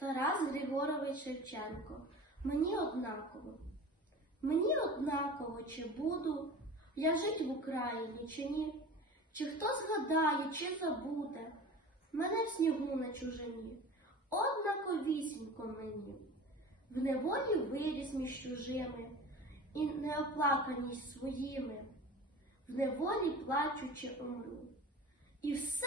Тарас Григорович Шевченко. Мені однаково. Мені однаково, чи буду я жить в Україні, чи ні. Чи хто згадає, чи забуде мене в снігу на чужині. Однаковісінько мені. В неволі виріс між чужими і неоплаканість своїми. В неволі плачучи умру. І все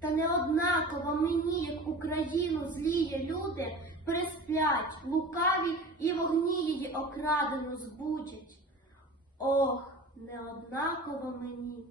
Та неоднаково мені, як Україну зліє люди, присплять, лукаві і вогні її окрадену збудять. Ох, неоднаково мені.